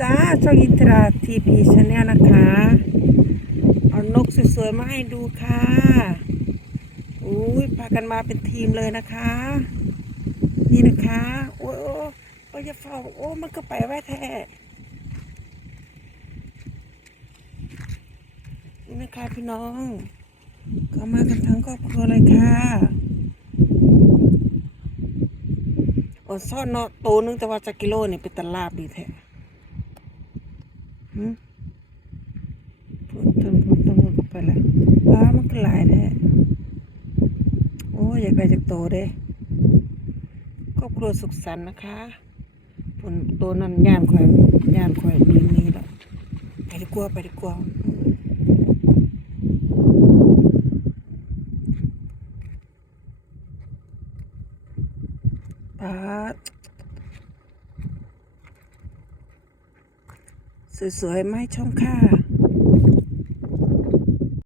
จ้าช่องอินทราทีพีชาแนลนะคะ เอานกสวยๆมาให้ดูค่ะอุ้ยพากันมาเป็นทีมเลยนะคะ นี่นะคะโอ้ยโอ้ยโอ้ยอย่าเฝ้าโอ้มันก็ไปไว้แท้นี่นะคะพี่น้องก็มากันทั้งครอบครัวเลยค่ะโอ้ซ่อนเนาะโตนึงแต่ว่าจะกิโลเนี่ยเป็นตลาบดีแท้ พูดจนพูดต้องพูดไปล้วว้ามันก็หลายแท้โอ้ยอยากได้จากโตเด้ครอบครัวสุขสันต์นะคะผลโตนั้นย่านข่อยย่านข่อยดีนี้แล้วไปดีกว่าไปดีกว่าป้า สวยๆไม่ช่องค่ะ